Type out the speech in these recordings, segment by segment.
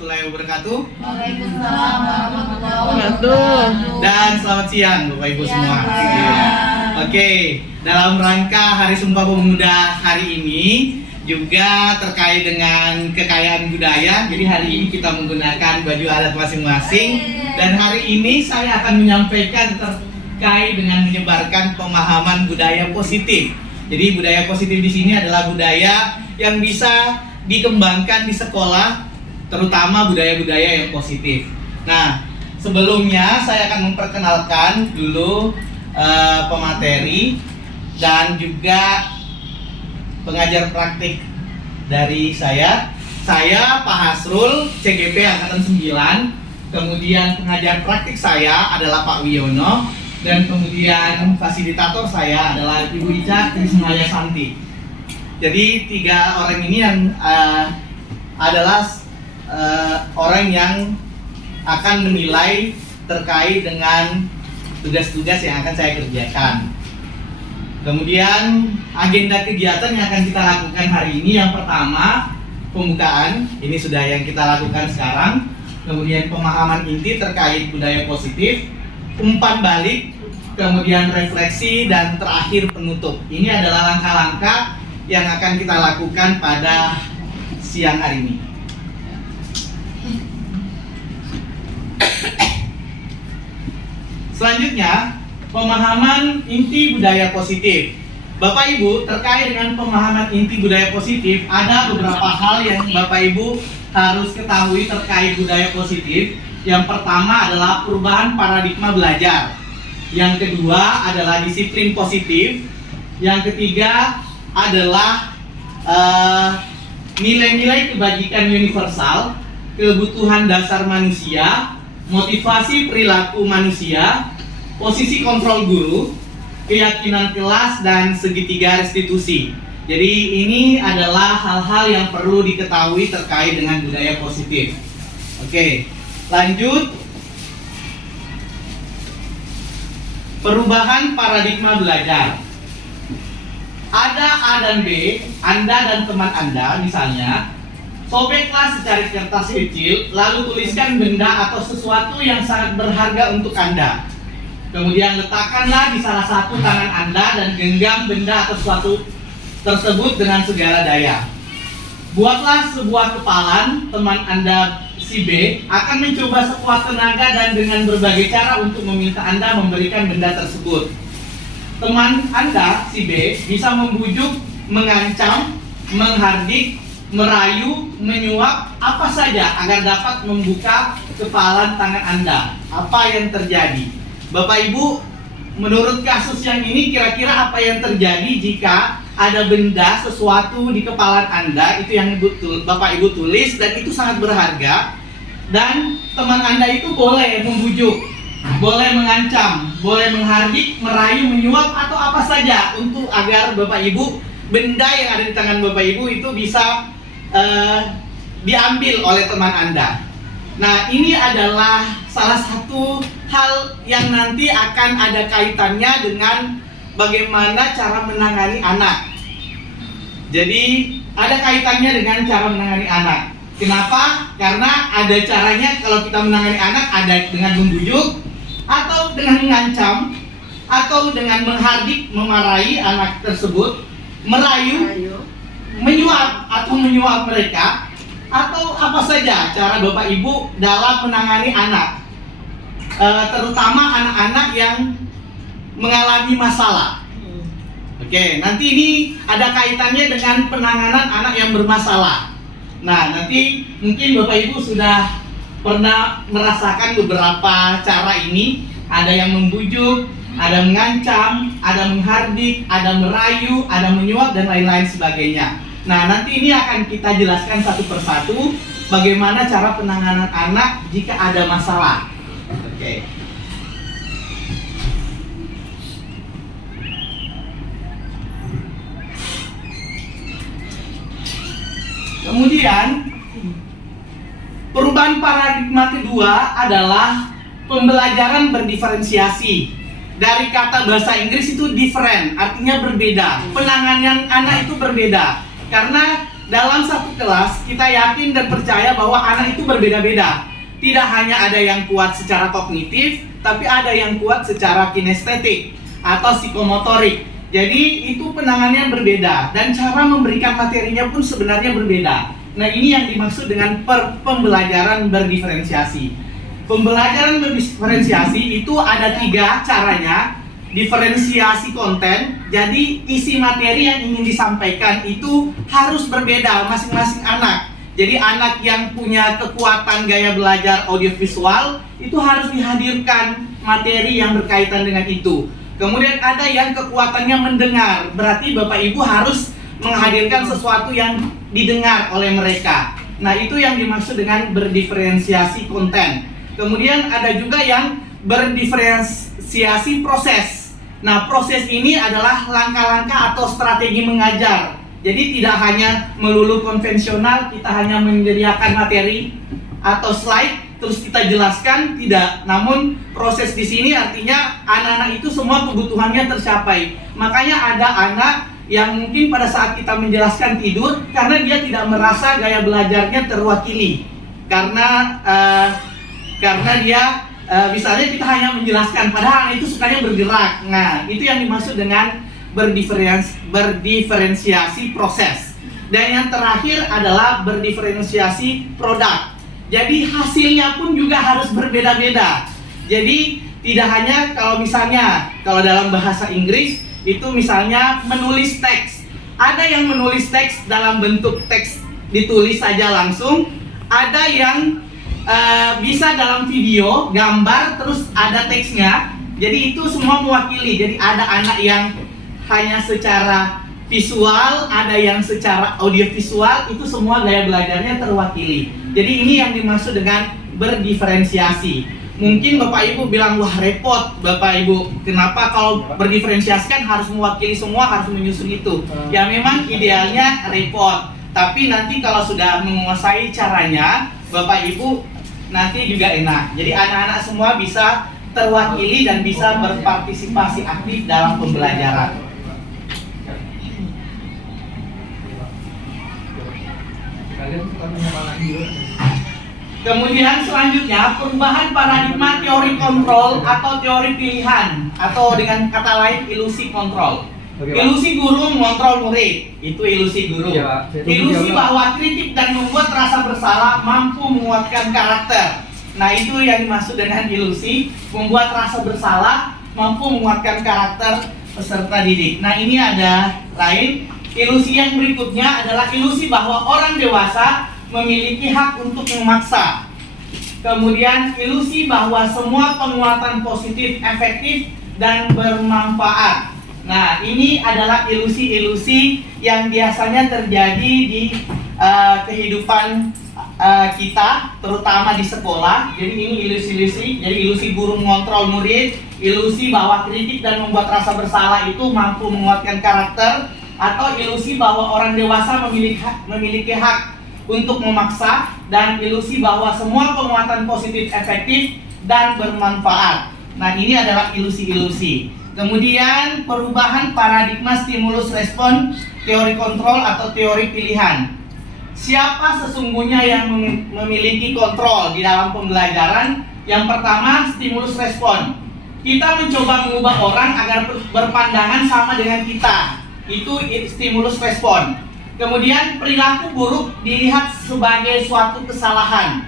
warahmatullahi wabarakatuh. Waalaikumsalam warahmatullahi wabarakatuh. Dan selamat siang Bapak Ibu semua. Oke, dalam rangka Hari Sumpah Pemuda hari ini juga terkait dengan kekayaan budaya. Jadi hari ini kita menggunakan baju adat masing-masing. Dan hari ini saya akan menyampaikan terkait dengan menyebarkan pemahaman budaya positif. Jadi budaya positif di sini adalah budaya yang bisa dikembangkan di sekolah, terutama budaya-budaya yang positif. Nah, sebelumnya saya akan memperkenalkan dulu pemateri dan juga pengajar praktik dari saya. Saya Pak Hasrul, CGP Angkatan 9. Kemudian pengajar praktik saya adalah Pak Wiono. Dan kemudian fasilitator saya adalah Ibu Ica Trismaya Santi. Jadi 3 orang ini yang adalah orang yang akan menilai terkait dengan tugas-tugas yang akan saya kerjakan. Kemudian agenda kegiatan yang akan kita lakukan hari ini, yang pertama pembukaan, ini sudah yang kita lakukan sekarang. Kemudian pemahaman inti terkait budaya positif, umpan balik, kemudian refleksi, dan terakhir penutup. Ini adalah langkah-langkah yang akan kita lakukan pada siang hari ini. Selanjutnya, pemahaman inti budaya positif. Bapak Ibu, terkait dengan pemahaman inti budaya positif, ada beberapa hal yang Bapak Ibu harus ketahui terkait budaya positif. Yang pertama adalah perubahan paradigma belajar. Yang kedua adalah disiplin positif. Yang ketiga adalah nilai-nilai kebajikan universal, kebutuhan dasar manusia, motivasi perilaku manusia, posisi kontrol guru, keyakinan kelas, dan segitiga restitusi. Jadi ini adalah hal-hal yang perlu diketahui terkait dengan budaya positif. Oke, lanjut. Perubahan paradigma belajar. Ada A dan B, Anda dan teman Anda misalnya, sobeklah secari kertas kecil, lalu tuliskan benda atau sesuatu yang sangat berharga untuk Anda. Kemudian letakkanlah di salah satu tangan Anda dan genggam benda atau sesuatu tersebut dengan segala daya. Buatlah sebuah kepalan. Teman Anda si B akan mencoba sekuat tenaga dan dengan berbagai cara untuk meminta Anda memberikan benda tersebut. Teman Anda si B bisa membujuk, mengancam, menghardik, merayu, menyuap, apa saja agar dapat membuka kepalan tangan Anda. Apa yang terjadi? Bapak Ibu, menurut kasus yang ini kira-kira apa yang terjadi jika ada benda, sesuatu di kepalan Anda, itu yang Bapak Ibu tulis dan itu sangat berharga, dan teman Anda itu boleh membujuk, boleh mengancam, boleh menghardik, merayu, menyuap, atau apa saja untuk agar Bapak Ibu, benda yang ada di tangan Bapak Ibu itu bisa diambil oleh teman Anda. Nah, ini adalah salah satu hal yang nanti akan ada kaitannya dengan bagaimana cara menangani anak. Jadi ada kaitannya dengan cara menangani anak. Kenapa? Karena ada caranya kalau kita menangani anak, ada dengan membujuk, atau dengan mengancam, atau dengan menghardik, memarahi anak tersebut, merayu, menyuap atau menyuap mereka, atau apa saja cara Bapak Ibu dalam menangani anak, terutama anak-anak yang mengalami masalah. Oke, nanti ini ada kaitannya dengan penanganan anak yang bermasalah. Nah, nanti mungkin Bapak Ibu sudah pernah merasakan beberapa cara ini. Ada yang membujuk, ada mengancam, ada menghardik, ada merayu, ada menyuap, dan lain-lain sebagainya. Nah, nanti ini akan kita jelaskan satu persatu bagaimana cara penanganan anak jika ada masalah. Oke. Kemudian perubahan paradigma kedua adalah pembelajaran berdiferensiasi. Dari kata bahasa Inggris itu different, artinya berbeda. Penanganan anak itu berbeda. Karena dalam satu kelas kita yakin dan percaya bahwa anak itu berbeda-beda. Tidak hanya ada yang kuat secara kognitif, tapi ada yang kuat secara kinestetik atau psikomotorik. Jadi itu penanganannya berbeda dan cara memberikan materinya pun sebenarnya berbeda. Nah, ini yang dimaksud dengan pembelajaran berdiferensiasi. Pembelajaran berdiferensiasi itu ada 3 caranya. Diferensiasi konten, jadi isi materi yang ingin disampaikan itu harus berbeda masing-masing anak. Jadi anak yang punya kekuatan gaya belajar audiovisual itu harus dihadirkan materi yang berkaitan dengan itu. Kemudian ada yang kekuatannya mendengar, berarti Bapak Ibu harus menghadirkan sesuatu yang didengar oleh mereka. Nah, itu yang dimaksud dengan berdiferensiasi konten. Kemudian ada juga yang berdiferensiasi proses. Nah, proses ini adalah langkah-langkah atau strategi mengajar. Jadi tidak hanya melulu konvensional, kita hanya menyediakan materi atau slide terus kita jelaskan, tidak. Namun proses di sini artinya anak-anak itu semua kebutuhannya tercapai. Makanya ada anak yang mungkin pada saat kita menjelaskan tidur karena dia tidak merasa gaya belajarnya terwakili. Karena dia misalnya kita hanya menjelaskan, padahal itu sukanya bergerak. Nah, itu yang dimaksud dengan berdiferensiasi proses. Dan yang terakhir adalah berdiferensiasi produk. Jadi hasilnya pun juga harus berbeda-beda. Jadi tidak hanya kalau dalam bahasa Inggris itu misalnya menulis teks. Ada yang menulis teks dalam bentuk teks ditulis saja langsung. Ada yang bisa dalam video, gambar, terus ada teksnya. Jadi itu semua mewakili. Jadi ada anak yang hanya secara visual, ada yang secara audiovisual, itu semua gaya belajarnya terwakili. Jadi ini yang dimaksud dengan berdiferensiasi. Mungkin Bapak Ibu bilang, wah repot Bapak Ibu, kenapa kalau berdiferensiasi kan harus mewakili semua, harus menyusun itu. Ya memang idealnya repot, tapi nanti kalau sudah menguasai caranya, Bapak Ibu nanti juga enak. Jadi anak-anak semua bisa terwakili dan bisa berpartisipasi aktif dalam pembelajaran. Kemudian selanjutnya perubahan paradigma teori kontrol atau teori pilihan, atau dengan kata lain ilusi kontrol. Ilusi guru mengontrol murid, itu ilusi guru. Ilusi bahwa kritik dan membuat rasa bersalah mampu menguatkan karakter. Nah, itu yang dimaksud dengan ilusi, membuat rasa bersalah mampu menguatkan karakter peserta didik. Nah, ini ada lain. Ilusi yang berikutnya adalah ilusi bahwa orang dewasa memiliki hak untuk memaksa. Kemudian ilusi bahwa semua penguatan positif efektif dan bermanfaat. Nah, ini adalah ilusi-ilusi yang biasanya terjadi di kehidupan kita, terutama di sekolah. Jadi ini ilusi-ilusi. Jadi ilusi guru mengontrol murid, ilusi bahwa kritik dan membuat rasa bersalah itu mampu menguatkan karakter, atau ilusi bahwa orang dewasa memiliki hak untuk memaksa, dan ilusi bahwa semua penguatan positif efektif dan bermanfaat. Nah, ini adalah ilusi-ilusi. Kemudian perubahan paradigma stimulus respon, teori kontrol atau teori pilihan. Siapa sesungguhnya yang memiliki kontrol di dalam pembelajaran? Yang pertama, stimulus respon. Kita mencoba mengubah orang agar berpandangan sama dengan kita. Itu stimulus respon. Kemudian perilaku buruk dilihat sebagai suatu kesalahan.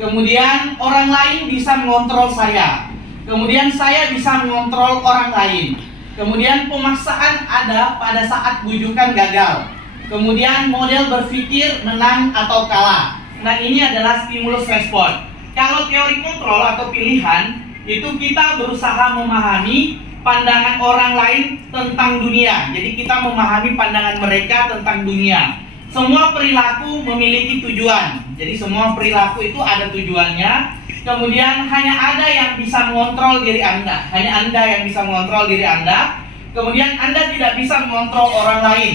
Kemudian orang lain bisa mengontrol saya. Kemudian saya bisa mengontrol orang lain. Kemudian pemaksaan ada pada saat bujukan gagal. Kemudian model berpikir menang atau kalah. Nah, ini adalah stimulus respon. Kalau teori kontrol atau pilihan, itu kita berusaha memahami pandangan orang lain tentang dunia. Jadi kita memahami pandangan mereka tentang dunia. Semua perilaku memiliki tujuan. Jadi semua perilaku itu ada tujuannya. Kemudian hanya ada yang bisa mengontrol diri Anda. Hanya Anda yang bisa mengontrol diri Anda. Kemudian Anda tidak bisa mengontrol orang lain.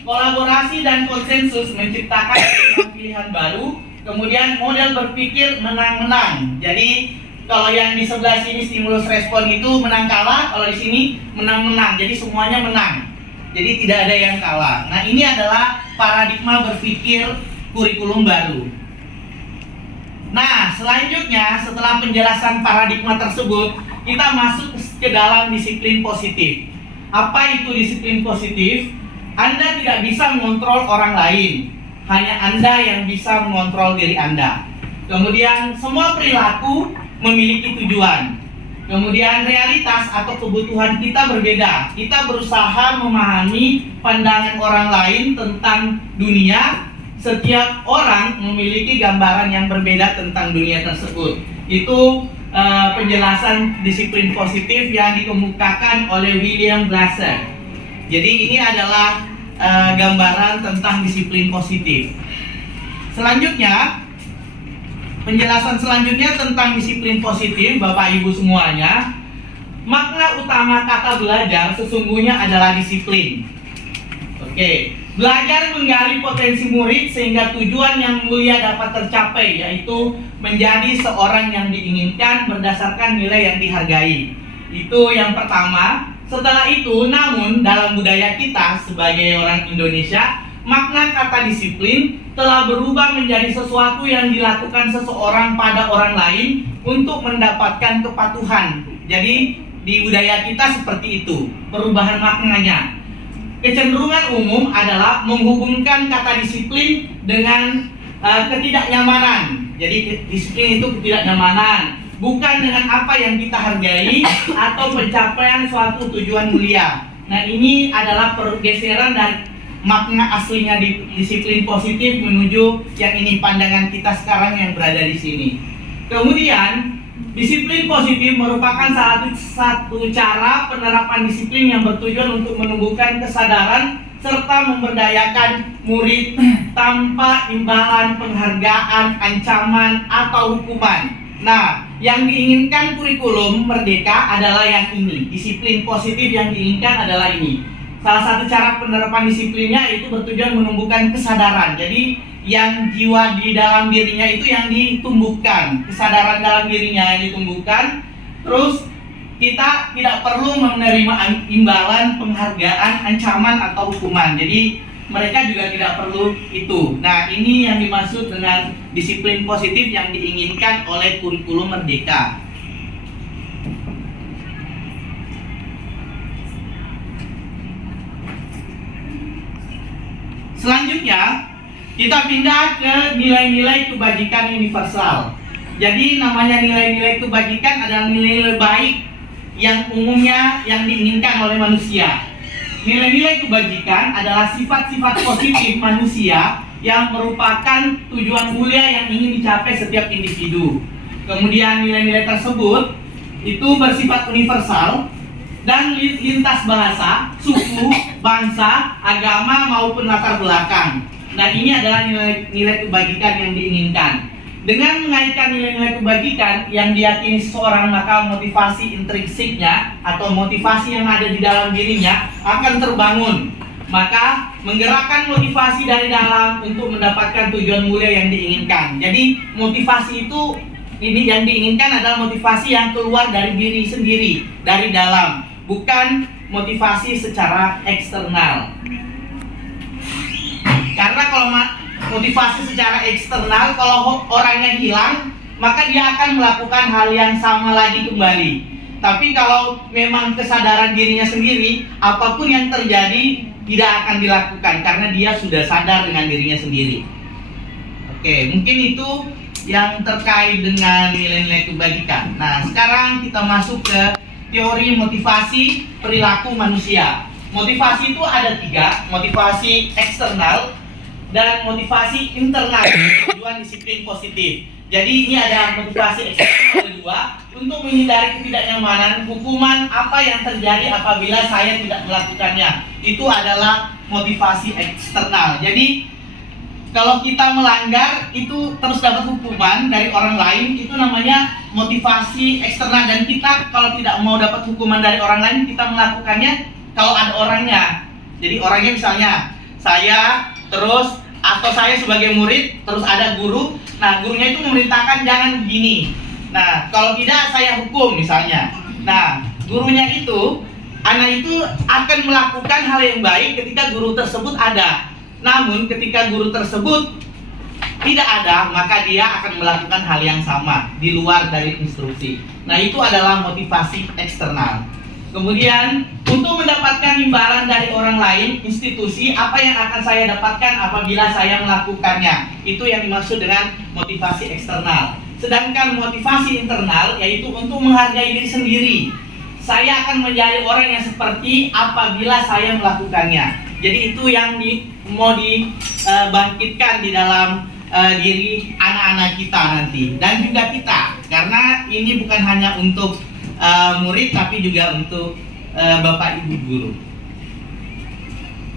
Kolaborasi dan konsensus menciptakan pilihan baru. Kemudian model berpikir menang-menang. Jadi kalau yang di sebelah sini stimulus respon itu menang kalah, kalau di sini menang-menang. Jadi semuanya menang. Jadi tidak ada yang kalah. Nah, ini adalah paradigma berpikir kurikulum baru. Nah, selanjutnya setelah penjelasan paradigma tersebut, kita masuk ke dalam disiplin positif. Apa itu disiplin positif? Anda tidak bisa mengontrol orang lain, hanya Anda yang bisa mengontrol diri Anda. Kemudian semua perilaku memiliki tujuan. Kemudian realitas atau kebutuhan kita berbeda. Kita berusaha memahami pandangan orang lain tentang dunia. Setiap orang memiliki gambaran yang berbeda tentang dunia tersebut. Itu penjelasan disiplin positif yang dikemukakan oleh William Glasser. Jadi ini adalah gambaran tentang disiplin positif. Selanjutnya, penjelasan selanjutnya tentang disiplin positif, Bapak Ibu semuanya. Makna utama kata belajar sesungguhnya adalah disiplin. Oke, belajar menggali potensi murid sehingga tujuan yang mulia dapat tercapai, yaitu menjadi seorang yang diinginkan berdasarkan nilai yang dihargai. Itu yang pertama. Setelah itu, namun dalam budaya kita sebagai orang Indonesia, makna kata disiplin telah berubah menjadi sesuatu yang dilakukan seseorang pada orang lain untuk mendapatkan kepatuhan. Jadi di budaya kita seperti itu, perubahan maknanya. Kecenderungan umum adalah menghubungkan kata disiplin dengan ketidaknyamanan. Jadi disiplin itu ketidaknyamanan, bukan dengan apa yang kita hargai atau pencapaian suatu tujuan mulia. Nah, ini adalah pergeseran dari makna aslinya di disiplin positif menuju yang ini pandangan kita sekarang yang berada di sini. Kemudian, disiplin positif merupakan salah satu cara penerapan disiplin yang bertujuan untuk menumbuhkan kesadaran serta memberdayakan murid tanpa imbalan penghargaan, ancaman, atau hukuman. Nah, yang diinginkan kurikulum merdeka adalah yang ini. Disiplin positif yang diinginkan adalah ini. Salah satu cara penerapan disiplinnya itu bertujuan menumbuhkan kesadaran. Jadi yang jiwa di dalam dirinya itu yang ditumbuhkan, kesadaran dalam dirinya yang ditumbuhkan. Terus kita tidak perlu menerima imbalan, penghargaan, ancaman, atau hukuman. Jadi mereka juga tidak perlu itu. Nah, ini yang dimaksud dengan disiplin positif yang diinginkan oleh kurikulum merdeka. Selanjutnya, kita pindah ke nilai-nilai kebajikan universal. Jadi namanya nilai-nilai kebajikan adalah nilai-nilai baik yang umumnya yang diinginkan oleh manusia. Nilai-nilai kebajikan adalah sifat-sifat positif manusia yang merupakan tujuan mulia yang ingin dicapai setiap individu. Kemudian nilai-nilai tersebut itu bersifat universal dan lintas bahasa, suku, bangsa, agama maupun latar belakang. Nah, ini adalah nilai-nilai kebajikan yang diinginkan. Dengan mengaitkan nilai-nilai kebajikan yang diyakini seseorang, maka motivasi intrinsiknya atau motivasi yang ada di dalam dirinya akan terbangun. Maka menggerakkan motivasi dari dalam untuk mendapatkan tujuan mulia yang diinginkan. Jadi motivasi itu ini yang diinginkan adalah motivasi yang keluar dari diri sendiri, dari dalam, bukan motivasi secara eksternal. Karena kalau motivasi secara eksternal, kalau orangnya hilang, maka dia akan melakukan hal yang sama lagi kembali. Tapi kalau memang kesadaran dirinya sendiri, apapun yang terjadi tidak akan dilakukan karena dia sudah sadar dengan dirinya sendiri. Oke, mungkin itu yang terkait dengan nilai-nilai kebajikan. Nah, sekarang kita masuk ke teori motivasi perilaku manusia. Motivasi itu ada 3, motivasi eksternal dan motivasi internal, tujuan disiplin positif. Jadi ini ada motivasi eksternal kedua untuk menghindari ketidaknyamanan, hukuman apa yang terjadi apabila saya tidak melakukannya. Itu adalah motivasi eksternal. Jadi kalau kita melanggar itu terus dapat hukuman dari orang lain, itu namanya motivasi eksternal. Dan kita kalau tidak mau dapat hukuman dari orang lain, kita melakukannya kalau ada orangnya. Jadi orangnya misalnya saya terus atau saya sebagai murid, terus ada guru. Nah, gurunya itu memerintahkan jangan begini. Nah, kalau tidak saya hukum misalnya. Nah, gurunya itu anak itu akan melakukan hal yang baik ketika guru tersebut ada. Namun ketika guru tersebut tidak ada, maka dia akan melakukan hal yang sama di luar dari instruksi. Nah, itu adalah motivasi eksternal. Kemudian, untuk mendapatkan imbalan dari orang lain, institusi, apa yang akan saya dapatkan apabila saya melakukannya? Itu yang dimaksud dengan motivasi eksternal. Sedangkan motivasi internal yaitu untuk menghargai diri sendiri. Saya akan menjadi orang yang seperti apabila saya melakukannya. Jadi itu yang mau dibangkitkan di dalam diri anak-anak kita nanti dan juga kita, karena ini bukan hanya untuk murid tapi juga untuk bapak ibu guru.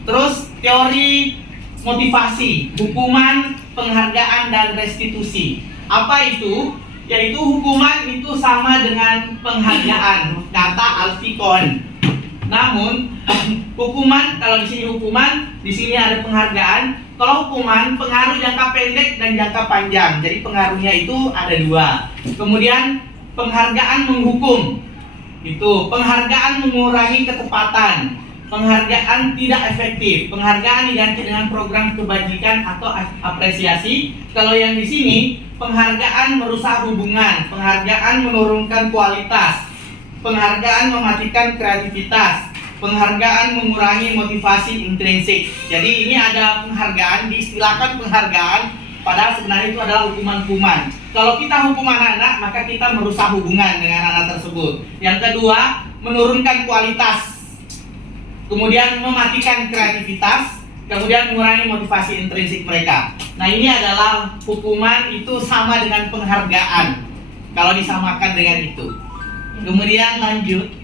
Terus teori motivasi, hukuman, penghargaan dan restitusi. Apa itu? Yaitu hukuman itu sama dengan penghargaan, kata Alfikon. Namun hukuman, kalau di sini hukuman, di sini ada penghargaan. Kalau hukuman pengaruh jangka pendek dan jangka panjang. Jadi pengaruhnya itu ada dua. Kemudian penghargaan menghukum. Itu penghargaan mengurangi ketepatan. Penghargaan tidak efektif. Penghargaan diganti dengan program kebajikan atau apresiasi. Kalau yang di sini penghargaan merusak hubungan, penghargaan menurunkan kualitas, penghargaan mematikan kreativitas, penghargaan mengurangi motivasi intrinsik. Jadi ini ada penghargaan, diistilahkan penghargaan, padahal sebenarnya itu adalah hukuman-hukuman. Kalau kita hukum anak-anak, maka kita merusak hubungan dengan anak tersebut. Yang kedua, menurunkan kualitas, kemudian mematikan kreativitas, kemudian mengurangi motivasi intrinsik mereka. Nah, ini adalah hukuman itu sama dengan penghargaan kalau disamakan dengan itu. Kemudian lanjut.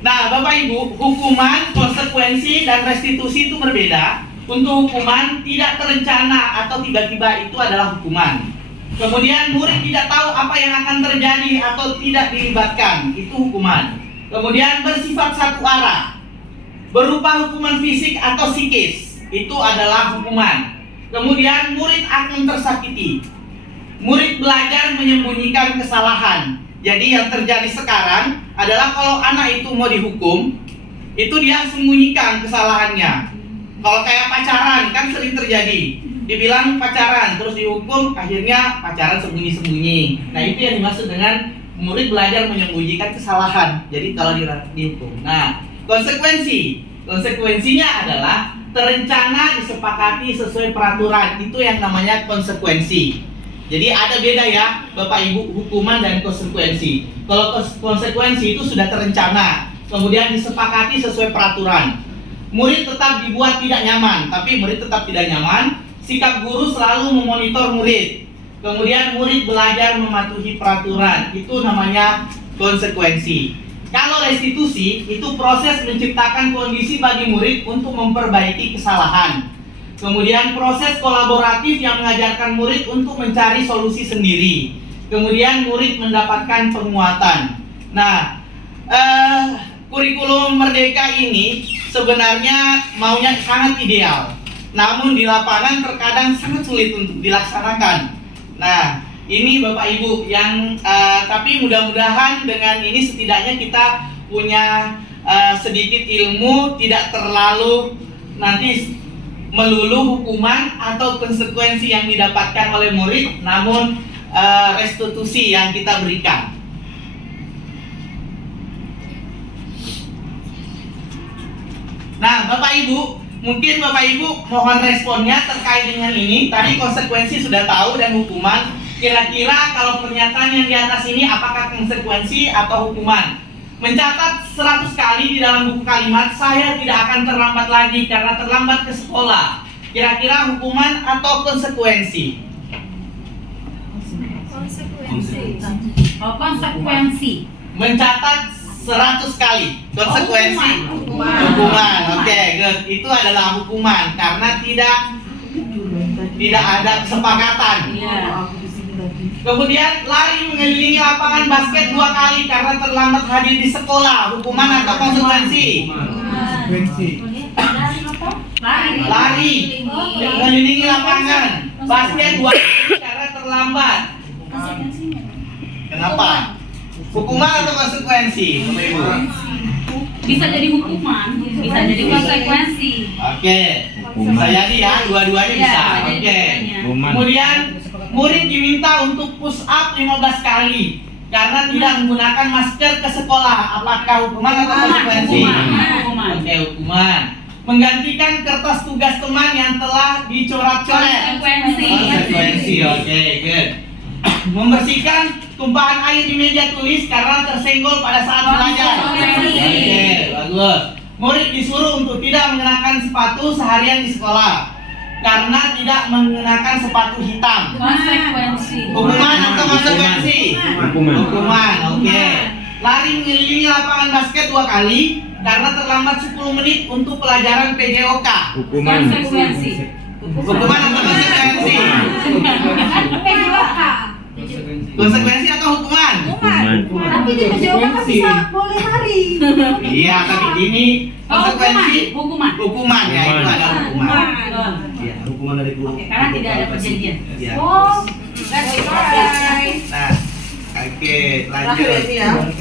Nah, Bapak Ibu, hukuman, konsekuensi, dan restitusi itu berbeda. Untuk hukuman tidak terencana atau tiba-tiba itu adalah hukuman. Kemudian murid tidak tahu apa yang akan terjadi atau tidak dilibatkan, itu hukuman. Kemudian bersifat satu arah, berupa hukuman fisik atau psikis, itu adalah hukuman. Kemudian murid akan tersakiti. Murid belajar menyembunyikan kesalahan. Jadi yang terjadi sekarang adalah kalau anak itu mau dihukum, itu dia sembunyikan kesalahannya. Kalau kayak pacaran kan sering terjadi, dibilang pacaran terus dihukum, akhirnya pacaran sembunyi-sembunyi. Nah, itu yang dimaksud dengan murid belajar menyembunyikan kesalahan. Jadi kalau dihukum. Nah, konsekuensinya adalah terencana, disepakati sesuai peraturan. Itu yang namanya konsekuensi. Jadi ada beda ya Bapak Ibu, hukuman dan konsekuensi. Kalau konsekuensi itu sudah terencana, kemudian disepakati sesuai peraturan. Murid tetap dibuat tidak nyaman, tapi murid tetap tidak nyaman. Sikap guru selalu memonitor murid. Kemudian murid belajar mematuhi peraturan. Itu namanya konsekuensi. Kalau restitusi, itu proses menciptakan kondisi bagi murid untuk memperbaiki kesalahan. Kemudian proses kolaboratif yang mengajarkan murid untuk mencari solusi sendiri. Kemudian murid mendapatkan penguatan. Nah, kurikulum Merdeka ini sebenarnya maunya sangat ideal. Namun di lapangan terkadang sangat sulit untuk dilaksanakan. Nah, ini Bapak Ibu yang tapi mudah-mudahan dengan ini setidaknya kita punya sedikit ilmu, tidak terlalu nanti melulu hukuman atau konsekuensi yang didapatkan oleh murid, namun restitusi yang kita berikan. Nah, Bapak Ibu, mungkin Bapak Ibu mohon responnya terkait dengan ini. Tadi konsekuensi sudah tahu dan hukuman. Kira-kira kalau pernyataan yang di atas ini apakah konsekuensi atau hukuman? Mencatat 100 kali di dalam buku kalimat, saya tidak akan terlambat lagi karena terlambat ke sekolah. Kira-kira hukuman atau konsekuensi? Konsekuensi. Mencatat 100 kali. Konsekuensi? Hukuman. Oke, good. Itu adalah hukuman karena tidak ada kesepakatan. Iya. Kemudian lari mengelilingi lapangan basket 2 kali karena terlambat hadir di sekolah. Hukuman atau konsekuensi? Lari mengelilingi lapangan basket 2 kali karena terlambat. Kenapa? Hukuman atau konsekuensi? Bapak Ibu? Bisa jadi hukuman, bisa jadi konsekuensi. Oke, bisa jadi ya, dua-duanya Iya, bisa. bisa jadi Oke. dua-duanya. Kemudian murid diminta untuk push up 15 kali karena tidak menggunakan masker ke sekolah. Apakah hukuman atau konsekuensi? Hukuman. Oke, hukuman. Menggantikan kertas tugas teman yang telah dicoret-coret. Konsekuensi. Oke, good. Membersihkan tumpahan air di meja tulis karena tersenggol pada saat belajar. Oke, bagus. Murid disuruh untuk tidak mengenakan sepatu seharian di sekolah karena tidak mengenakan sepatu hitam. Konsekuensi. Hukuman atau konsekuensi? Hukuman. Oke. Lari mengelilingi lapangan basket 2 kali karena terlambat 10 menit untuk pelajaran PJOK. Konsekuensi. Hukuman atau konsekuensi? Konsekuensi atau hukuman? Tapi di PJOK kan bisa boleh lari. Iya, tapi ini konsekuensi Hukuman. hukuman ya, itu ada hukuman. Iya. Hukuman dari guru. Karena tidak ada perjanjian. Iya. Oh, that's right. Nah, oke, lanjut.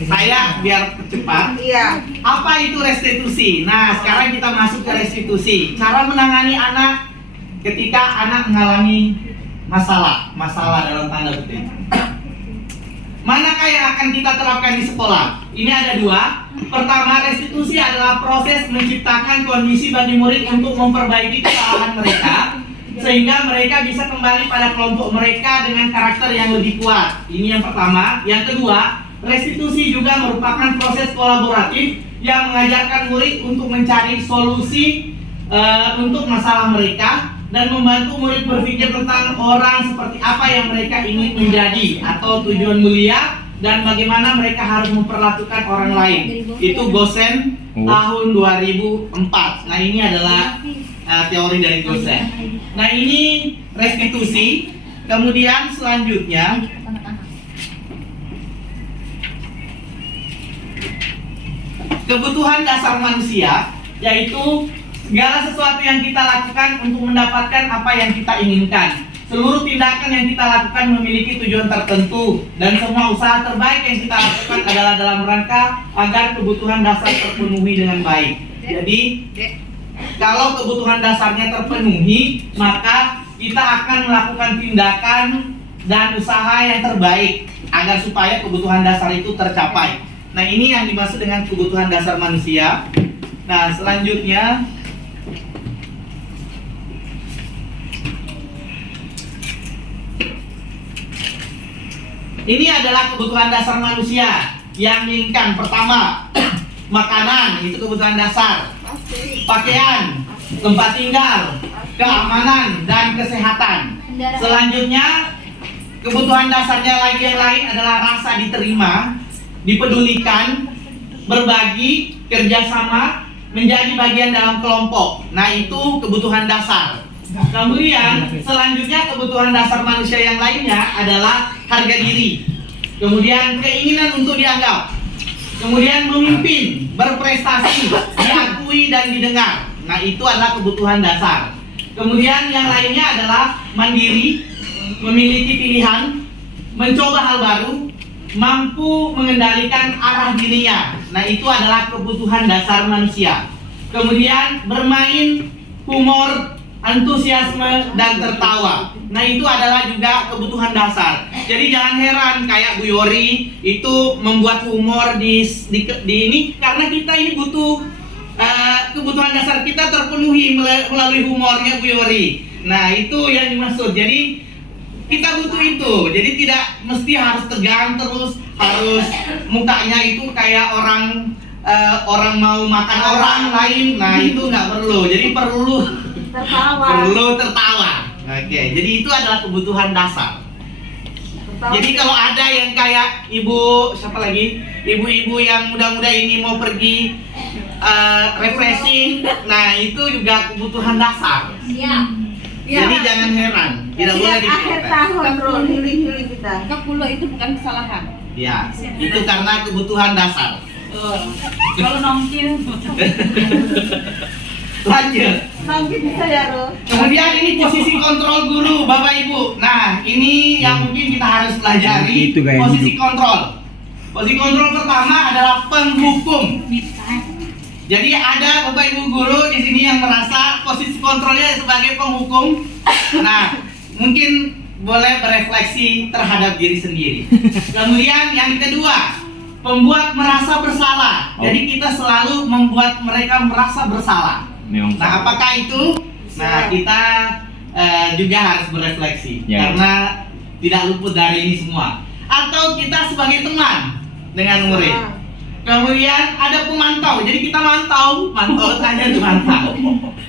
Saya biar cepat. Iya. Apa itu restitusi? Nah, sekarang kita masuk ke restitusi. Cara menangani anak ketika anak mengalami masalah dalam tanda kutip. Manakah yang akan kita terapkan di sekolah? Ini ada 2. Pertama, restitusi adalah proses menciptakan kondisi bagi murid untuk memperbaiki kesalahan mereka sehingga mereka bisa kembali pada kelompok mereka dengan karakter yang lebih kuat. Ini yang pertama. Yang kedua, restitusi juga merupakan proses kolaboratif yang mengajarkan murid untuk mencari solusi untuk masalah mereka dan membantu murid berpikir tentang orang seperti apa yang mereka ingin menjadi atau tujuan mulia dan bagaimana mereka harus memperlakukan orang lain. Itu Gosen tahun 2004. Nah, ini adalah teori dari Gosen. Nah, ini restitusi. Kemudian selanjutnya kebutuhan dasar manusia, yaitu segala sesuatu yang kita lakukan untuk mendapatkan apa yang kita inginkan. Seluruh tindakan yang kita lakukan memiliki tujuan tertentu dan semua usaha terbaik yang kita lakukan adalah dalam rangka agar kebutuhan dasar terpenuhi dengan baik. Jadi, kalau kebutuhan dasarnya terpenuhi, maka kita akan melakukan tindakan dan usaha yang terbaik agar supaya kebutuhan dasar itu tercapai. Nah, ini yang dimaksud dengan kebutuhan dasar manusia. Nah, selanjutnya ini adalah kebutuhan dasar manusia yang diinginkan. Pertama, makanan, itu kebutuhan dasar. Pakaian, tempat tinggal, keamanan, dan kesehatan. Selanjutnya, kebutuhan dasarnya lagi yang lain adalah rasa diterima, dipedulikan, berbagi, kerjasama, menjadi bagian dalam kelompok. Nah, itu kebutuhan dasar. Kemudian selanjutnya kebutuhan dasar manusia yang lainnya adalah harga diri. Kemudian keinginan untuk dianggap. Kemudian memimpin, berprestasi, diakui dan didengar. Nah, itu adalah kebutuhan dasar. Kemudian yang lainnya adalah mandiri, memiliki pilihan, mencoba hal baru, mampu mengendalikan arah dirinya. Nah, itu adalah kebutuhan dasar manusia. Kemudian bermain, humor, antusiasme, dan tertawa. Nah, itu adalah juga kebutuhan dasar. Jadi jangan heran kayak Bu Yori itu membuat humor di ini karena kita ini butuh kebutuhan dasar kita terpenuhi melalui humornya Bu Yori. Nah, itu yang dimaksud. Jadi kita butuh itu. Jadi tidak mesti harus tegang terus, harus mukanya itu kayak orang mau makan orang lain. Nah, itu nggak perlu. Jadi perlu tertawa. Oke, jadi itu adalah kebutuhan dasar. Jadi kalau ada yang kayak ibu siapa lagi, ibu-ibu yang muda-muda ini mau pergi refreshing, nah itu juga kebutuhan dasar. Jadi jangan heran, tidak boleh Akhir dipepet. tahun bro, healing kita. Kepula itu bukan kesalahan. Ya, itu karena kebutuhan dasar. Kalau nongkil. Lanjut. Nanti bisa ya bro. Kemudian ini posisi kontrol guru, Bapak Ibu. Nah, ini yang mungkin kita harus pelajari. Itu kayak Posisi kontrol. Posisi kontrol pertama adalah penghukum. Jadi ada Bapak Ibu guru di sini yang merasa posisi kontrolnya sebagai penghukum. Nah, mungkin boleh berefleksi terhadap diri sendiri. Kemudian yang kedua, pembuat merasa bersalah. Jadi kita selalu membuat mereka merasa bersalah. Memang. Nah, apakah itu? Nah, kita juga harus berefleksi Ya. karena tidak luput dari ini semua. Atau kita sebagai teman dengan murid. Kemudian ada pemantau, jadi kita mantau saja memantau.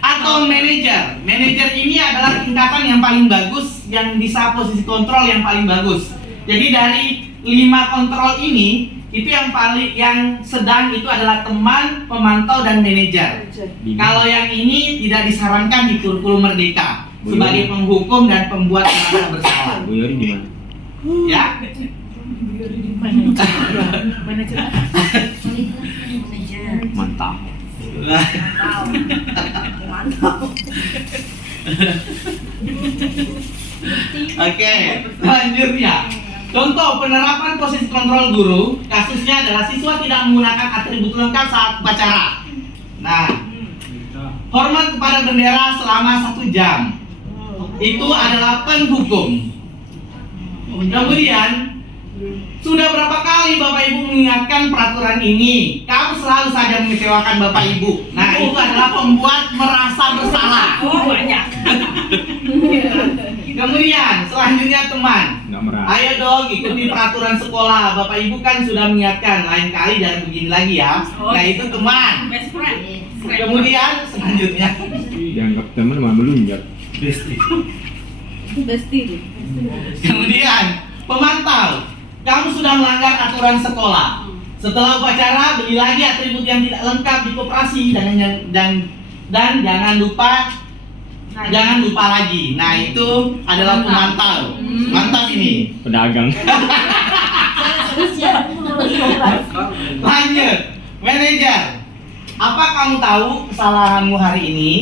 Atau manajer, manajer ini adalah tingkatan yang paling bagus, yang bisa posisi kontrol yang paling bagus. Jadi dari 5 kontrol ini, itu yang sedang itu adalah teman, pemantau, dan manajer. Kalau yang ini tidak disarankan di kurikulum Merdeka sebagai penghukum dan pembuat merasa bersalah. Bu Yori gimana? Ya. Mantap. Oke, selanjutnya. Contoh penerapan posisi kontrol guru, kasusnya adalah siswa tidak menggunakan atribut lengkap saat upacara. Nah, hormat kepada bendera selama 1 jam. Itu adalah penghukum. Kemudian, sudah berapa kali Bapak Ibu mengingatkan peraturan ini? Kamu selalu saja mengecewakan Bapak Ibu. Nah, itu adalah pembuat merasa bersalah. Oh, banyak. Kemudian, selanjutnya teman. Nggak merasa. Ayo dong ikuti peraturan sekolah. Bapak Ibu kan sudah mengingatkan, lain kali jangan begini lagi ya. Nah, itu teman. Best friend. Kemudian selanjutnya Dianggap teman malah melunjak. Itu bestie. kemudian pemantau. Kamu sudah melanggar aturan sekolah. Setelah upacara beli lagi atribut yang tidak lengkap di koperasi dan jangan lupa lagi. Nah, itu adalah pemantau. Mantap ini. Pedagang. Lanjut, manajer. Apa kamu tahu kesalahanmu hari ini?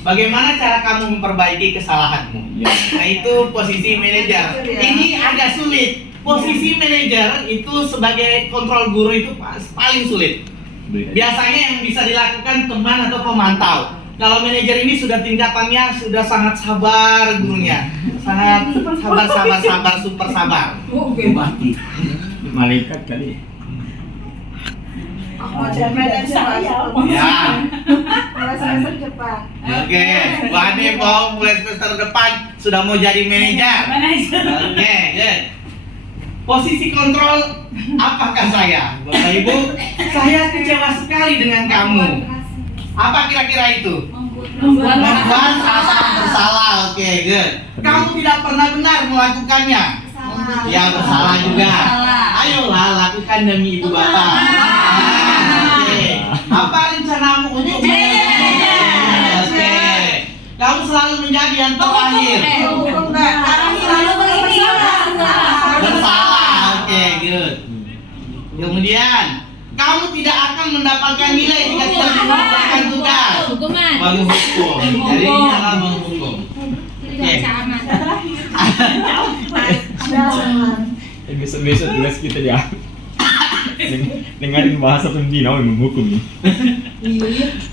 Bagaimana cara kamu memperbaiki kesalahanmu? Ya. Nah, itu posisi manajer. Ini agak sulit. Posisi manajer itu sebagai kontrol guru itu paling sulit. Biasanya yang bisa dilakukan teman atau pemantau. Kalau manajer ini sudah tingkatannya sudah sangat sabar gurunya. Sangat sabar, super sabar. Malaikat kali. Ya. Mulai semester depan. Oke, Bu Ade mau mulai semester depan sudah mau jadi manajer. Oke, good. Posisi kontrol, apakah saya? Bapak Ibu, saya kecewa sekali dengan kamu. Apa kira-kira itu? Membuat rasa bersalah. Oke, good. Kamu tidak pernah benar melakukannya. Ya, bersalah juga. Ayolah, lakukan demi ibu bapak. Oke. Apa rencanamu untuk Oke. Kamu selalu menjadi yang terakhir. Bersalah. Oke, good. Kemudian, kamu tidak akan mendapatkan nilai jika tidak mengerjakan tugas. Hukuman. Menghukum. Jadi ini adalah menghukum. Oke. Besok tugas kita ya. Dengerin bahasa pembina menghukum nih.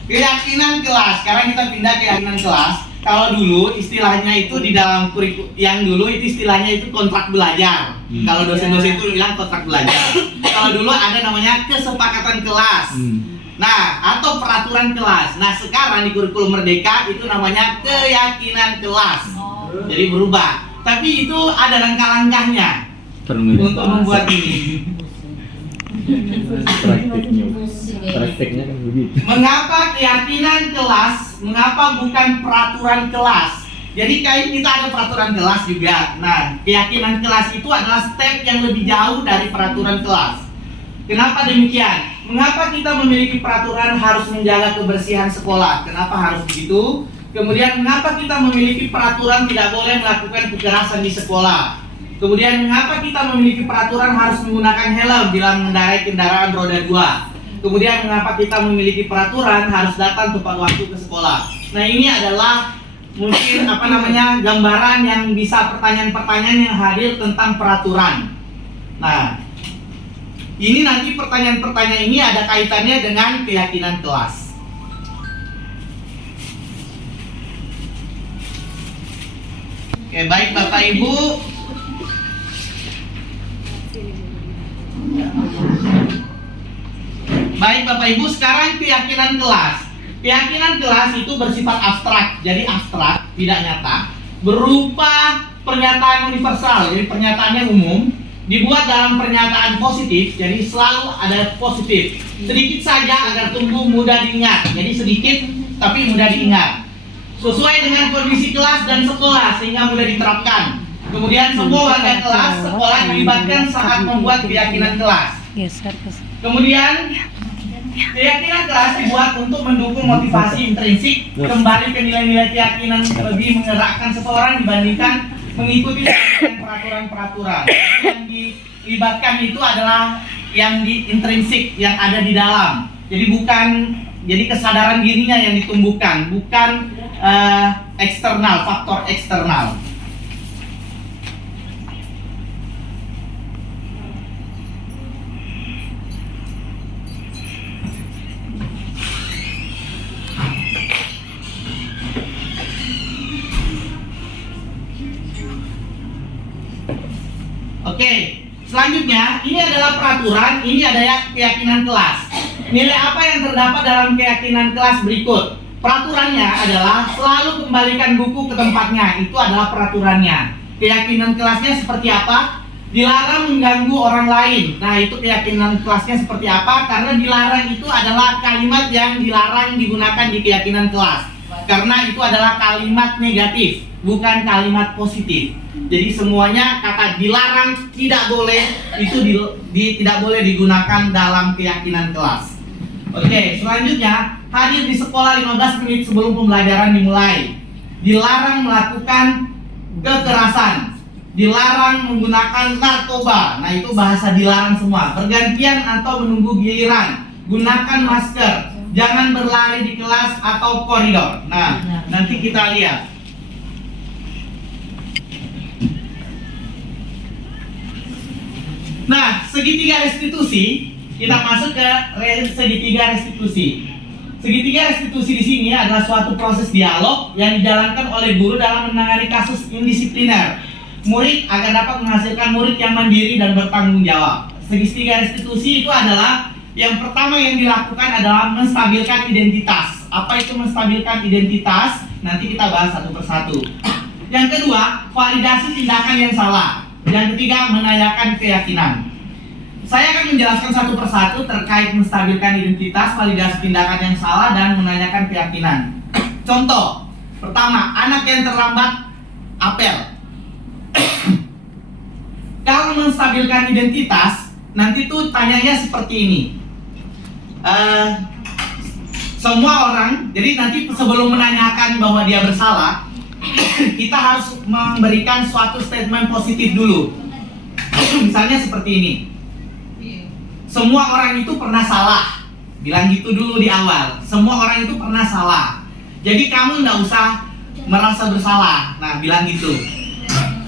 Keyakinan kelas. Sekarang kita pindah ke keyakinan kelas. Kalau dulu istilahnya itu di dalam kurikulum yang dulu itu istilahnya itu kontrak belajar. Kalau dosen-dosen itu bilang kontrak belajar. Kalau dulu ada namanya kesepakatan kelas. Nah, atau peraturan kelas. Nah, sekarang di kurikulum Merdeka itu namanya keyakinan kelas. Jadi berubah. Tapi itu ada langkah-langkahnya untuk membuat ini. Prakteknya kan begitu. Mengapa keyakinan kelas? Mengapa bukan peraturan kelas? Jadi kayak kita ada peraturan kelas juga. Nah, keyakinan kelas itu adalah step yang lebih jauh dari peraturan kelas. Kenapa demikian? Mengapa kita memiliki peraturan harus menjaga kebersihan sekolah? Kenapa harus begitu? Kemudian mengapa kita memiliki peraturan tidak boleh melakukan kekerasan di sekolah? Kemudian mengapa kita memiliki peraturan harus menggunakan helm bila mengendarai kendaraan roda 2? Kemudian mengapa kita memiliki peraturan harus datang tepat waktu ke sekolah? Nah, ini adalah mungkin gambaran yang bisa pertanyaan-pertanyaan yang hadir tentang peraturan. Nah, ini nanti pertanyaan-pertanyaan ini ada kaitannya dengan keyakinan kelas. Oke, baik Bapak Ibu. Baik Bapak Ibu, sekarang keyakinan kelas. Keyakinan kelas itu bersifat abstrak, jadi abstrak, tidak nyata, berupa pernyataan universal, jadi pernyataannya umum, dibuat dalam pernyataan positif, jadi selalu ada positif. Sedikit saja agar tumbuh mudah diingat, jadi sedikit tapi mudah diingat. Sesuai dengan kondisi kelas dan sekolah sehingga mudah diterapkan. Kemudian semua warga kelas, sekolah dilibatkan saat membuat keyakinan kelas. Kemudian keyakinan kelas dibuat untuk mendukung motivasi intrinsik, kembali ke nilai-nilai keyakinan lebih menggerakkan seseorang dibandingkan mengikuti peraturan-peraturan. Yang dilibatkan itu adalah yang di intrinsik, yang ada di dalam. Jadi kesadaran dirinya yang ditumbuhkan, bukan eksternal, faktor eksternal. Oke, selanjutnya ini adalah peraturan, ini adalah keyakinan kelas. Nilai apa yang terdapat dalam keyakinan kelas berikut? Peraturannya adalah selalu kembalikan buku ke tempatnya, itu adalah peraturannya. Keyakinan kelasnya seperti apa? Dilarang mengganggu orang lain. Nah, itu keyakinan kelasnya seperti apa? Karena dilarang itu adalah kalimat yang dilarang digunakan di keyakinan kelas. Karena itu adalah kalimat negatif, bukan kalimat positif. Jadi semuanya kata dilarang, tidak boleh, itu tidak boleh digunakan dalam keyakinan kelas. Oke, selanjutnya hadir di sekolah 15 menit sebelum pembelajaran dimulai. Dilarang melakukan kekerasan, dilarang menggunakan narkoba. Nah, itu bahasa dilarang semua. Bergantian atau menunggu giliran, gunakan masker, jangan berlari di kelas atau koridor. Nah, nanti kita lihat. Nah, segitiga restitusi, kita masuk ke segitiga restitusi. Segitiga restitusi di sini adalah suatu proses dialog yang dijalankan oleh guru dalam menangani kasus indisipliner murid agar dapat menghasilkan murid yang mandiri dan bertanggung jawab. Segitiga restitusi itu adalah yang pertama yang dilakukan adalah menstabilkan identitas. Apa itu menstabilkan identitas? Nanti kita bahas satu persatu. Yang kedua, validasi tindakan yang salah. Yang ketiga, menanyakan keyakinan. Saya akan menjelaskan satu persatu terkait menstabilkan identitas, validasi tindakan yang salah, dan menanyakan keyakinan. Contoh, pertama, anak yang terlambat apel. Kalau menstabilkan identitas, nanti tuh tanyanya seperti ini. Semua orang, jadi nanti sebelum menanyakan bahwa dia bersalah, kita harus memberikan suatu statement positif dulu. Misalnya seperti ini. Semua orang itu pernah salah. Bilang gitu dulu di awal. Semua orang itu pernah salah. Jadi kamu nggak usah merasa bersalah. Nah, bilang gitu.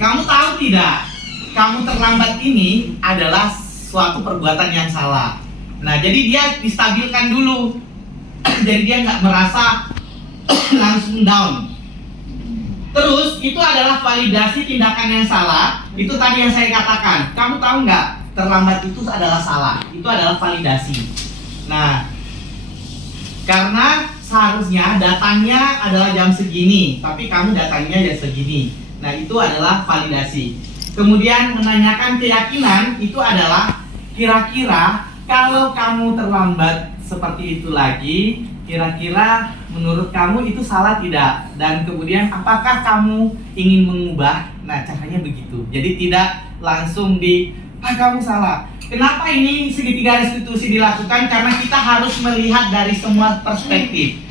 Kamu tahu tidak? Kamu terlambat ini adalah suatu perbuatan yang salah. Nah, jadi dia distabilkan dulu. Jadi dia nggak merasa langsung down. Terus itu adalah validasi tindakan yang salah. Itu tadi yang saya katakan. Kamu tahu nggak? Terlambat itu adalah salah. Itu adalah validasi. Nah, karena seharusnya datangnya adalah jam segini, tapi kamu datangnya jam segini. Nah, itu adalah validasi. Kemudian menanyakan keyakinan itu adalah kira-kira kalau kamu terlambat seperti itu lagi, kira-kira menurut kamu itu salah tidak? Dan kemudian apakah kamu ingin mengubah? Nah, caranya begitu. Jadi tidak langsung kamu salah. Kenapa ini segitiga restitusi dilakukan? Karena kita harus melihat dari semua perspektif.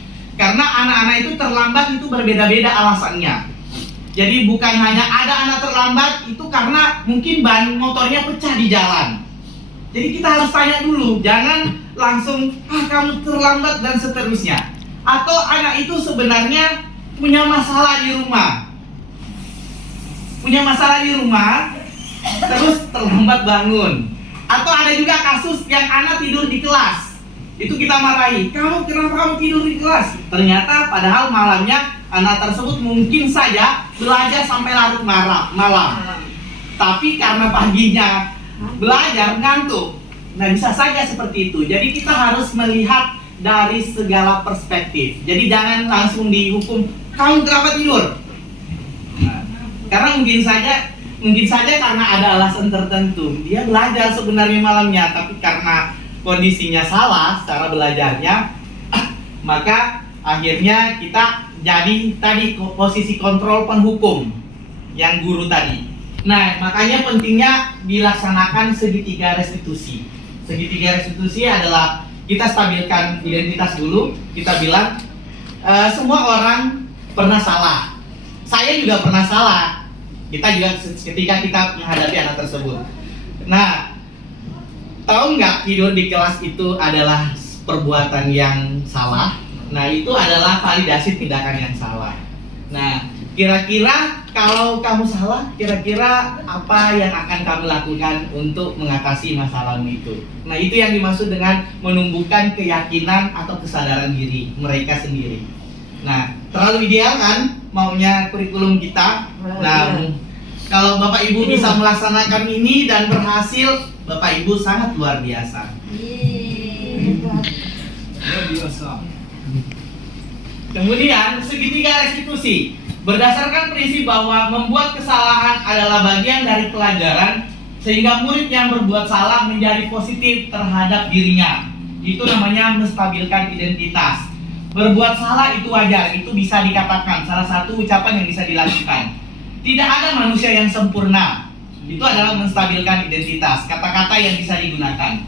Karena anak-anak itu terlambat itu berbeda-beda alasannya. Jadi bukan hanya ada anak terlambat itu karena mungkin ban motornya pecah di jalan. Jadi kita harus tanya dulu, jangan langsung kamu terlambat dan seterusnya. Atau anak itu sebenarnya punya masalah di rumah. Punya masalah di rumah, terus terlambat bangun. Atau ada juga kasus yang anak tidur di kelas. Itu kita marahi, kenapa kamu tidur di kelas? Ternyata padahal malamnya anak tersebut mungkin saja belajar sampai larut malam. Tapi karena paginya belajar ngantuk. Nah, bisa saja seperti itu. Jadi kita harus melihat dari segala perspektif. Jadi jangan langsung dihukum, kamu kenapa tidur? Nah, karena mungkin saja karena ada alasan tertentu. Dia belajar sebenarnya malamnya, tapi karena kondisinya salah secara belajarnya, maka akhirnya kita jadi tadi posisi kontrol penghukum yang guru tadi. Nah, makanya pentingnya dilaksanakan segitiga restitusi. Segitiga restitusi adalah kita stabilkan identitas dulu. Kita bilang semua orang pernah salah. Saya juga pernah salah. Kita juga ketika kita menghadapi anak tersebut. Nah, tahu nggak tidur di kelas itu adalah perbuatan yang salah? Nah, itu adalah validasi tindakan yang salah. Nah, kira-kira kalau kamu salah, kira-kira apa yang akan kamu lakukan untuk mengatasi masalahmu itu? Nah, itu yang dimaksud dengan menumbuhkan keyakinan atau kesadaran diri mereka sendiri. Nah, terlalu ideal kan maunya kurikulum kita? Nah, kalau Bapak Ibu bisa melaksanakan ini dan berhasil, Bapak Ibu sangat luar biasa. Kemudian segitiga restitusi berdasarkan prinsip bahwa membuat kesalahan adalah bagian dari pelajaran, sehingga murid yang berbuat salah menjadi positif terhadap dirinya. Itu namanya menstabilkan identitas. Berbuat salah itu wajar, itu bisa dikatakan salah satu ucapan yang bisa dilakukan. Tidak ada manusia yang sempurna. Itu adalah menstabilkan identitas, kata-kata yang bisa digunakan.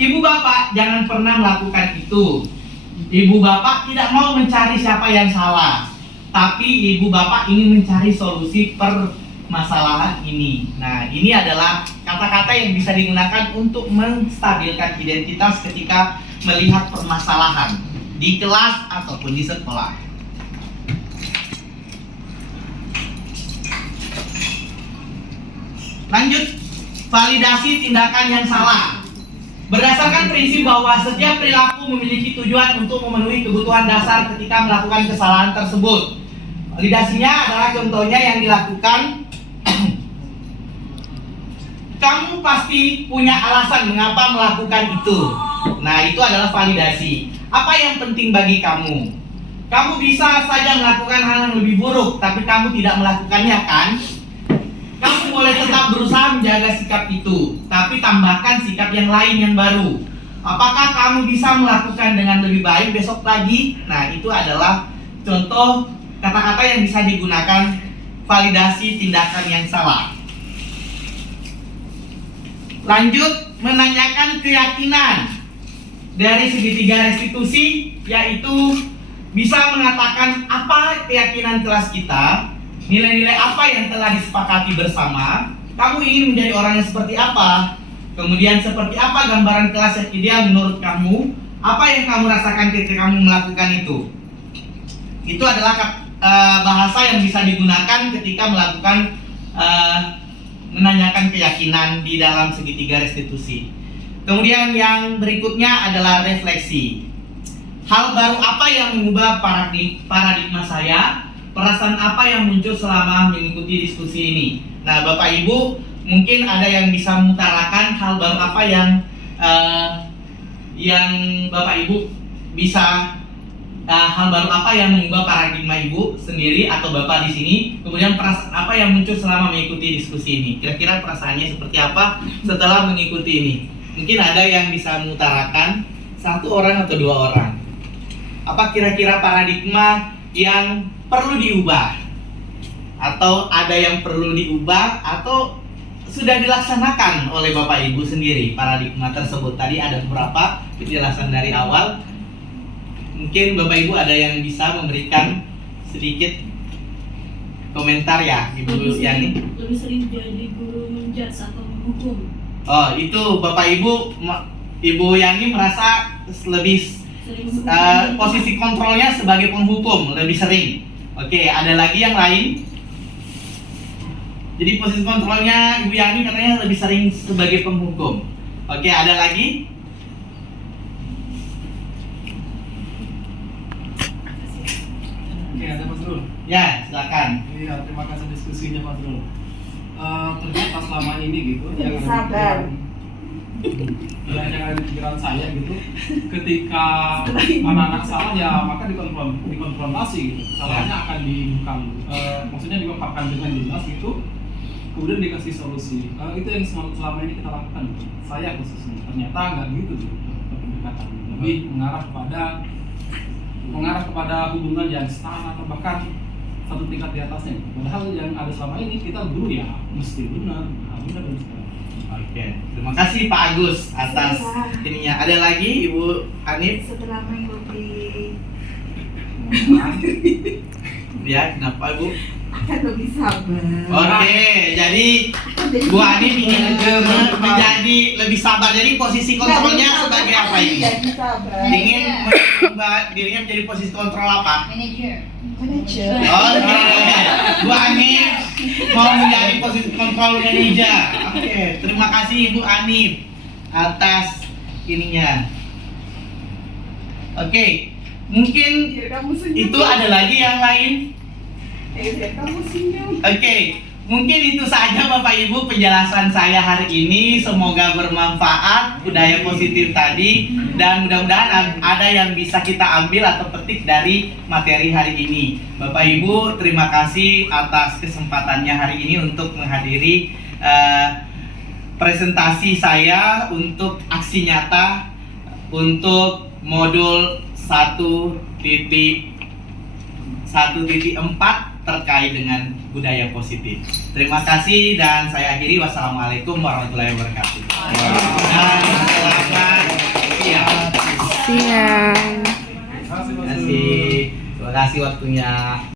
Ibu bapak jangan pernah melakukan itu. Ibu bapak tidak mau mencari siapa yang salah, tapi ibu bapak ingin mencari solusi permasalahan ini. Nah, ini adalah kata-kata yang bisa digunakan untuk menstabilkan identitas ketika melihat permasalahan di kelas ataupun di sekolah. Lanjut, validasi tindakan yang salah. Berdasarkan prinsip bahwa setiap perilaku memiliki tujuan untuk memenuhi kebutuhan dasar ketika melakukan kesalahan tersebut. Validasinya adalah contohnya yang dilakukan. Kamu pasti punya alasan mengapa melakukan itu. Nah, itu adalah validasi. Apa yang penting bagi kamu? Kamu bisa saja melakukan hal yang lebih buruk, tapi kamu tidak melakukannya, kan? Kamu boleh tetap berusaha menjaga sikap itu, tapi tambahkan sikap yang lain yang baru. Apakah kamu bisa melakukan dengan lebih baik besok lagi? Nah, itu adalah contoh kata-kata yang bisa digunakan validasi tindakan yang salah. Lanjut, menanyakan keyakinan. Dari segitiga restitusi, yaitu bisa mengatakan apa keyakinan kelas kita, nilai-nilai apa yang telah disepakati bersama, kamu ingin menjadi orang yang seperti apa, kemudian seperti apa gambaran kelas yang ideal menurut kamu, apa yang kamu rasakan ketika kamu melakukan itu. Itu adalah bahasa yang bisa digunakan ketika melakukan menanyakan keyakinan di dalam segitiga restitusi. Kemudian yang berikutnya adalah refleksi. Hal baru apa yang mengubah paradigma saya? Perasaan apa yang muncul selama mengikuti diskusi ini? Nah, Bapak Ibu, mungkin ada yang bisa mengutarakan hal baru apa yang Bapak Ibu bisa hal baru apa yang mengubah paradigma Ibu sendiri atau Bapak di sini? Kemudian perasaan apa yang muncul selama mengikuti diskusi ini? Kira-kira perasaannya seperti apa setelah mengikuti ini? Mungkin ada yang bisa mengutarakan, satu orang atau dua orang. Apa kira-kira paradigma yang perlu diubah? Atau ada yang perlu diubah atau sudah dilaksanakan oleh Bapak Ibu sendiri paradigma tersebut? Tadi ada beberapa penjelasan dari awal. Mungkin Bapak Ibu ada yang bisa memberikan sedikit komentar ya, Ibu Yani. Lebih sering jadi guru menjudge atau menghukum. Oh, itu Bapak Ibu Ibu Yani merasa lebih Sering menghukum. posisi kontrolnya sebagai penghukum lebih sering. Oke, ada lagi yang lain? Jadi posisi kontrolnya Ibu Yani katanya lebih sering sebagai penghukum. Oke, ada lagi? Oke, ada Mas Rul. Ya, silakan. Iya, terima kasih diskusinya Mas Rul. Ternyata selama ini gitu yang Sabar. yang ada di pikiran saya gitu, ketika anak-anak salah ya maka dikonfrontasi gitu. Salahnya akan dibuka, maksudnya diungkapkan dengan jelas gitu. Kemudian dikasih solusi. Itu yang selama ini kita lakukan. Saya khususnya ternyata nggak gitu gitu pendekatan. Lebih mengarah kepada hubungan yang setara atau bahkan satu tingkat di atasnya. Padahal yang ada selama ini kita guru ya mesti benar dan segala. Oke, terima kasih Pak Agus atas ininya. Ada lagi Ibu Anif? Setelah mengikuti Ya, kenapa Bu? akan lebih sabar. Oke, jadi Bu Anif ingin menjadi lebih sabar. Jadi posisi kontrolnya sebagai apa ini? Jadi sabar. Ingin membuat dirinya menjadi posisi kontrol apa? Manajer. Oke, Bu Anif mau menjadi posisi kontrol manajer. Oke, terima kasih Ibu Anif atas ininya. Oke, mungkin Biar kamu senyum. itu ada lagi yang lain. Biar kamu senyum. Oke, mungkin itu saja Bapak Ibu penjelasan saya hari ini. Semoga bermanfaat budaya positif tadi dan mudah-mudahan ada yang bisa kita ambil atau petik dari materi hari ini. Bapak Ibu, terima kasih atas kesempatannya hari ini untuk menghadiri presentasi saya untuk aksi nyata untuk modul 1.1.4 terkait dengan budaya positif. Terima kasih dan saya akhiri. Wassalamualaikum warahmatullahi wabarakatuh. Dan selamat siang. Siang. Terima kasih Mas Terima Rul. kasih. Terima kasih waktunya.